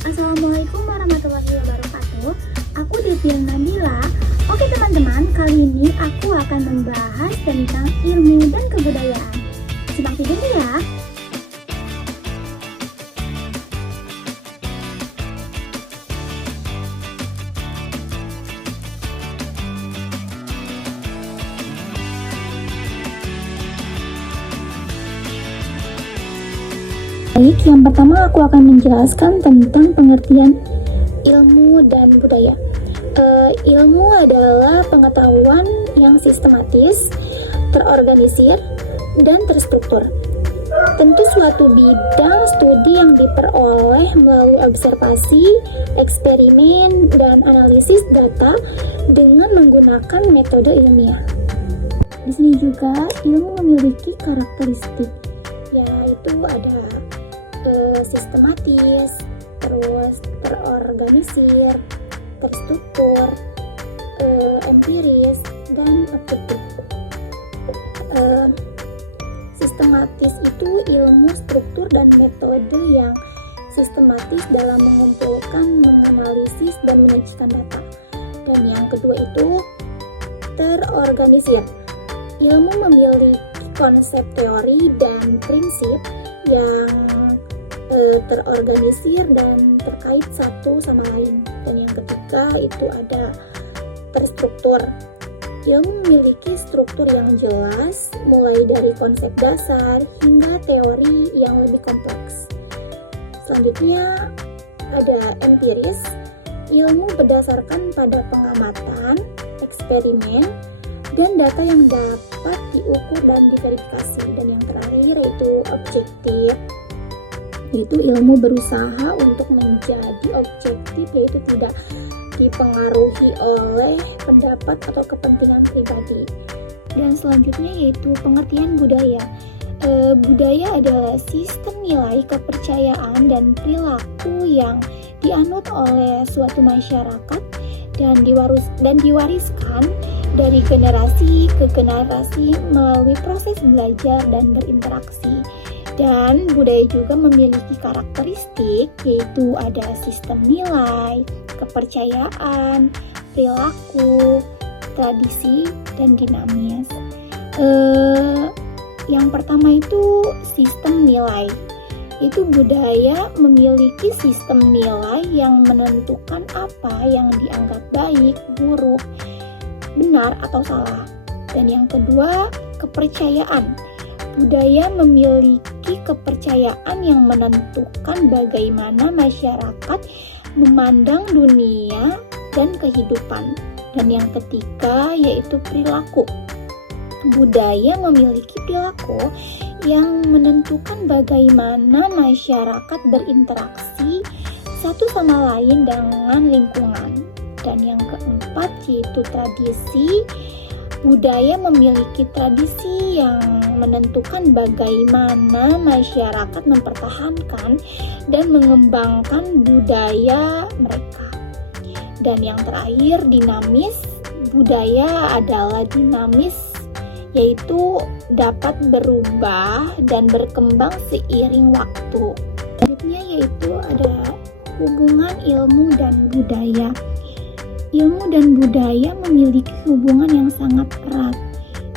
Assalamualaikum warahmatullahi wabarakatuh. Aku Devian Nabila. Oke teman-teman, kali ini aku akan membahas tentang ilmu dan kebudayaan. Simak videonya ya. Baik, yang pertama aku akan menjelaskan tentang pengertian ilmu dan budaya. Ilmu adalah pengetahuan yang sistematis, terorganisir, dan terstruktur. Tentu suatu bidang studi yang diperoleh melalui observasi, eksperimen, dan analisis data dengan menggunakan metode ilmiah. Di sini juga ilmu memiliki karakteristik, yaitu ada sistematis, terus terorganisir, terstruktur, empiris, dan objektif. Sistematis itu ilmu, struktur, dan metode yang sistematis dalam mengumpulkan, menganalisis, dan menyajikan data. Dan yang kedua itu terorganisir. Ilmu memiliki konsep teori dan prinsip yang terorganisir dan terkait satu sama lain. Dan yang ketiga itu ada terstruktur. Ilmu memiliki struktur yang jelas, mulai dari konsep dasar hingga teori yang lebih kompleks. Selanjutnya ada empiris. Ilmu berdasarkan pada pengamatan, eksperimen, dan data yang dapat diukur dan diverifikasi. Dan yang terakhir yaitu objektif, yaitu ilmu berusaha untuk menjadi objektif, yaitu tidak dipengaruhi oleh pendapat atau kepentingan pribadi. Dan selanjutnya yaitu pengertian budaya. Budaya adalah sistem nilai, kepercayaan, dan perilaku yang dianut oleh suatu masyarakat dan diwariskan dari generasi ke generasi melalui proses belajar dan berinteraksi. Dan budaya juga memiliki karakteristik, yaitu ada sistem nilai, kepercayaan, perilaku, tradisi, dan dinamis. Yang pertama itu sistem nilai. Itu budaya memiliki sistem nilai yang menentukan apa yang dianggap baik, buruk, benar, atau salah. Dan yang kedua, kepercayaan. Budaya memiliki kepercayaan yang menentukan bagaimana masyarakat memandang dunia dan kehidupan. Dan yang ketiga yaitu perilaku. Budaya memiliki perilaku yang menentukan bagaimana masyarakat berinteraksi satu sama lain dengan lingkungan. Dan yang keempat yaitu tradisi. Budaya memiliki tradisi yang menentukan bagaimana masyarakat mempertahankan dan mengembangkan budaya mereka. Dan yang terakhir, dinamis. Budaya adalah dinamis, yaitu dapat berubah dan berkembang seiring waktu. Selanjutnya yaitu ada hubungan ilmu dan budaya. Ilmu dan budaya memiliki hubungan yang sangat erat.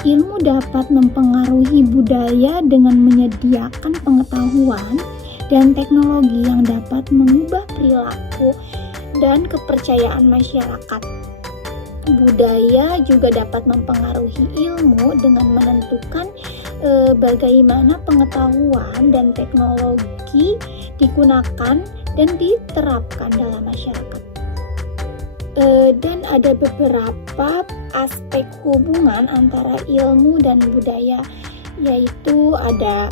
Ilmu dapat mempengaruhi budaya dengan menyediakan pengetahuan dan teknologi yang dapat mengubah perilaku dan kepercayaan masyarakat. Budaya juga dapat mempengaruhi ilmu dengan menentukan bagaimana pengetahuan dan teknologi digunakan dan diterapkan dalam masyarakat. Dan ada beberapa aspek hubungan antara ilmu dan budaya, yaitu ada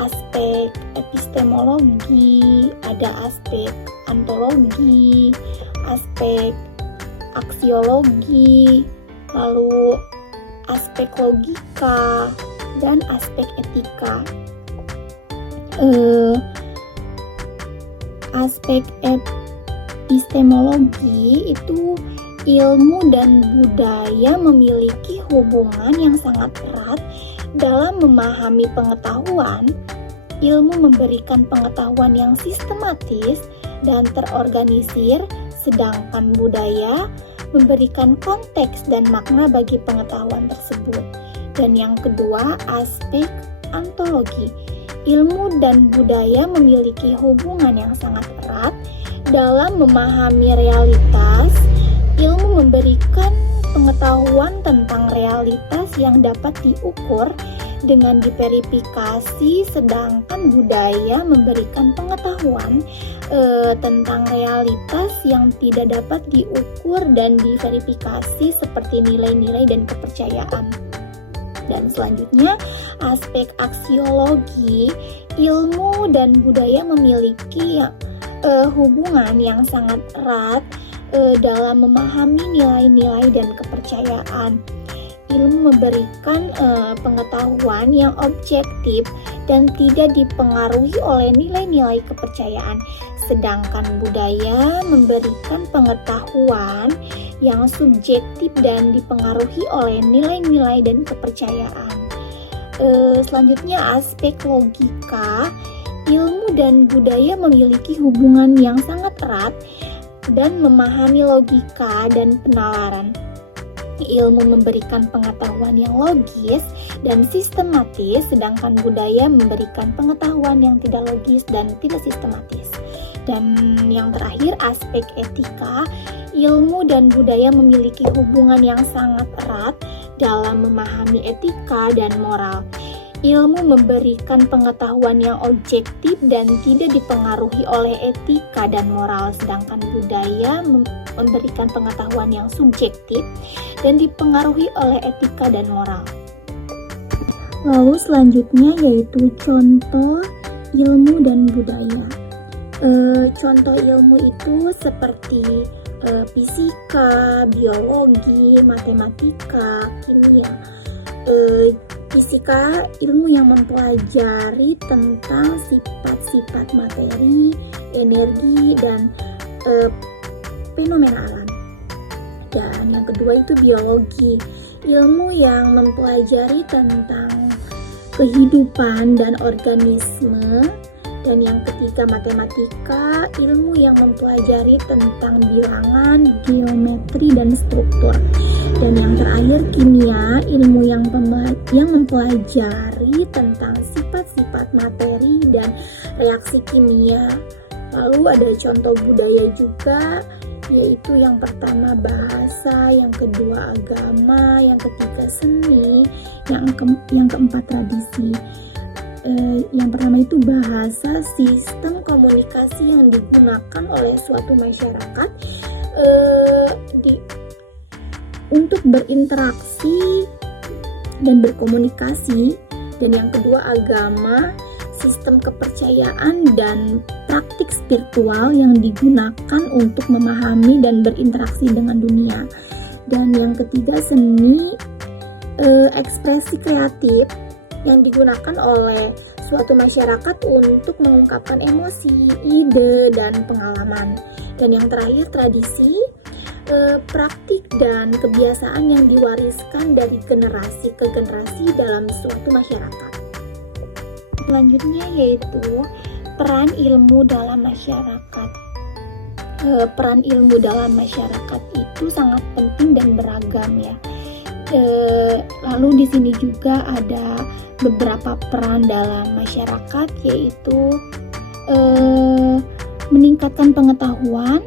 aspek epistemologi, ada aspek ontologi, aspek aksiologi, lalu aspek logika, dan aspek etika. Aspek epistemologi itu ilmu dan budaya memiliki hubungan yang sangat erat dalam memahami pengetahuan. Ilmu memberikan pengetahuan yang sistematis dan terorganisir, sedangkan budaya memberikan konteks dan makna bagi pengetahuan tersebut. Dan yang kedua, aspek ontologi. Ilmu dan budaya memiliki hubungan yang sangat erat dalam memahami realitas. Ilmu memberikan pengetahuan tentang realitas yang dapat diukur dengan diverifikasi, sedangkan budaya memberikan pengetahuan tentang realitas yang tidak dapat diukur dan diverifikasi seperti nilai-nilai dan kepercayaan. Dan selanjutnya, aspek aksiologi. Ilmu dan budaya memiliki hubungan yang sangat erat dalam memahami nilai-nilai dan kepercayaan. Ilmu memberikan pengetahuan yang objektif dan tidak dipengaruhi oleh nilai-nilai kepercayaan, sedangkan budaya memberikan pengetahuan yang subjektif dan dipengaruhi oleh nilai-nilai dan kepercayaan. Selanjutnya, aspek logika. Ilmu dan budaya memiliki hubungan yang sangat erat dan memahami logika dan penalaran. Ilmu memberikan pengetahuan yang logis dan sistematis, sedangkan budaya memberikan pengetahuan yang tidak logis dan tidak sistematis. Dan yang terakhir, aspek etika. Ilmu dan budaya memiliki hubungan yang sangat erat dalam memahami etika dan moral. Ilmu memberikan pengetahuan yang objektif dan tidak dipengaruhi oleh etika dan moral, sedangkan budaya memberikan pengetahuan yang subjektif dan dipengaruhi oleh etika dan moral. Lalu selanjutnya yaitu contoh ilmu dan budaya. Contoh ilmu itu seperti fisika, biologi, matematika, kimia. Fisika, ilmu yang mempelajari tentang sifat-sifat materi, energi, dan fenomena alam. Dan yang kedua itu biologi, ilmu yang mempelajari tentang kehidupan dan organisme. Dan yang ketiga, matematika, ilmu yang mempelajari tentang bilangan, geometri, dan struktur. Dan yang terakhir, kimia, ilmu yang mempelajari tentang sifat-sifat materi dan reaksi kimia. Lalu ada contoh budaya juga, yaitu yang pertama bahasa, yang kedua agama, yang ketiga seni, yang keempat tradisi. Yang pertama itu bahasa, sistem komunikasi yang digunakan oleh suatu masyarakat untuk berinteraksi dan berkomunikasi. Dan yang kedua agama, sistem kepercayaan dan praktik spiritual yang digunakan untuk memahami dan berinteraksi dengan dunia. Dan yang ketiga seni, ekspresi kreatif yang digunakan oleh suatu masyarakat untuk mengungkapkan emosi, ide, dan pengalaman. Dan yang terakhir tradisi, praktik dan kebiasaan yang diwariskan dari generasi ke generasi dalam suatu masyarakat. Selanjutnya yaitu peran ilmu dalam masyarakat. Peran ilmu dalam masyarakat itu sangat penting dan beragam ya. Lalu di sini juga ada beberapa peran dalam masyarakat, yaitu meningkatkan pengetahuan,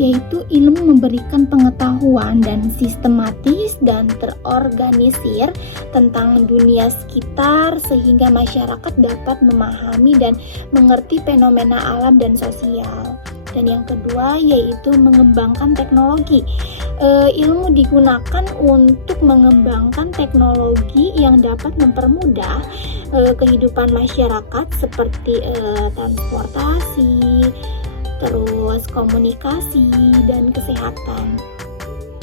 yaitu ilmu memberikan pengetahuan dan sistematis dan terorganisir tentang dunia sekitar sehingga masyarakat dapat memahami dan mengerti fenomena alam dan sosial. Dan yang kedua yaitu mengembangkan teknologi. Ilmu digunakan untuk mengembangkan teknologi yang dapat mempermudah kehidupan masyarakat seperti transportasi, terus komunikasi dan kesehatan.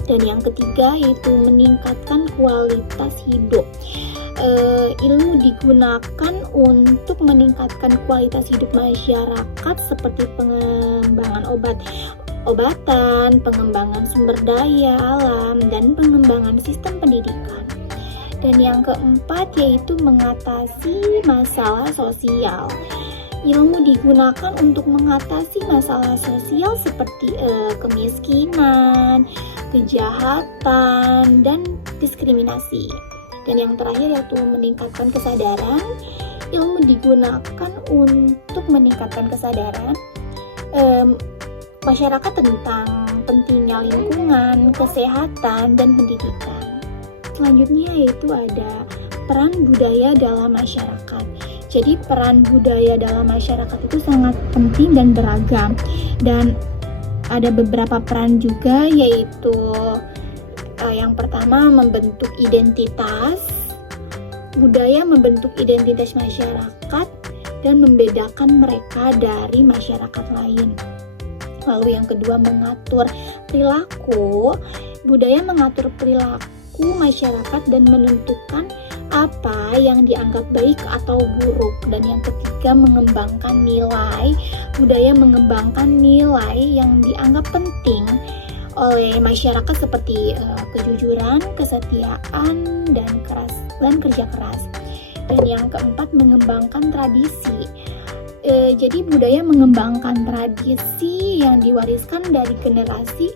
Dan yang ketiga yaitu meningkatkan kualitas hidup. Ilmu digunakan untuk meningkatkan kualitas hidup masyarakat seperti pengembangan obatan, pengembangan sumber daya alam, dan pengembangan sistem pendidikan. Dan yang keempat yaitu mengatasi masalah sosial. Ilmu digunakan untuk mengatasi masalah sosial seperti kemiskinan, kejahatan, dan diskriminasi. Dan yang terakhir yaitu meningkatkan kesadaran. Ilmu digunakan untuk meningkatkan kesadaran masyarakat tentang pentingnya lingkungan, kesehatan, dan pendidikan. Selanjutnya yaitu ada peran budaya dalam masyarakat. Jadi peran budaya dalam masyarakat itu sangat penting dan beragam. Dan ada beberapa peran juga, yaitu yang pertama membentuk identitas. Budaya membentuk identitas masyarakat dan membedakan mereka dari masyarakat lain. Lalu yang kedua mengatur perilaku. Budaya mengatur perilaku masyarakat dan menentukan apa yang dianggap baik atau buruk. Dan yang ketiga mengembangkan nilai. Budaya mengembangkan nilai yang dianggap penting oleh masyarakat seperti kejujuran, kesetiaan, dan kerja keras. Dan yang keempat mengembangkan tradisi. Jadi budaya mengembangkan tradisi yang diwariskan dari generasi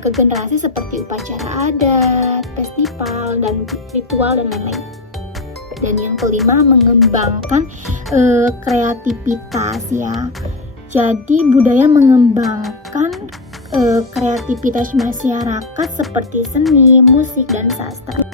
ke generasi seperti upacara adat, festival, dan ritual, dan lain-lain. Dan yang kelima mengembangkan kreativitas ya. Jadi budaya mengembangkan kreativitas masyarakat seperti seni, musik, dan sastra.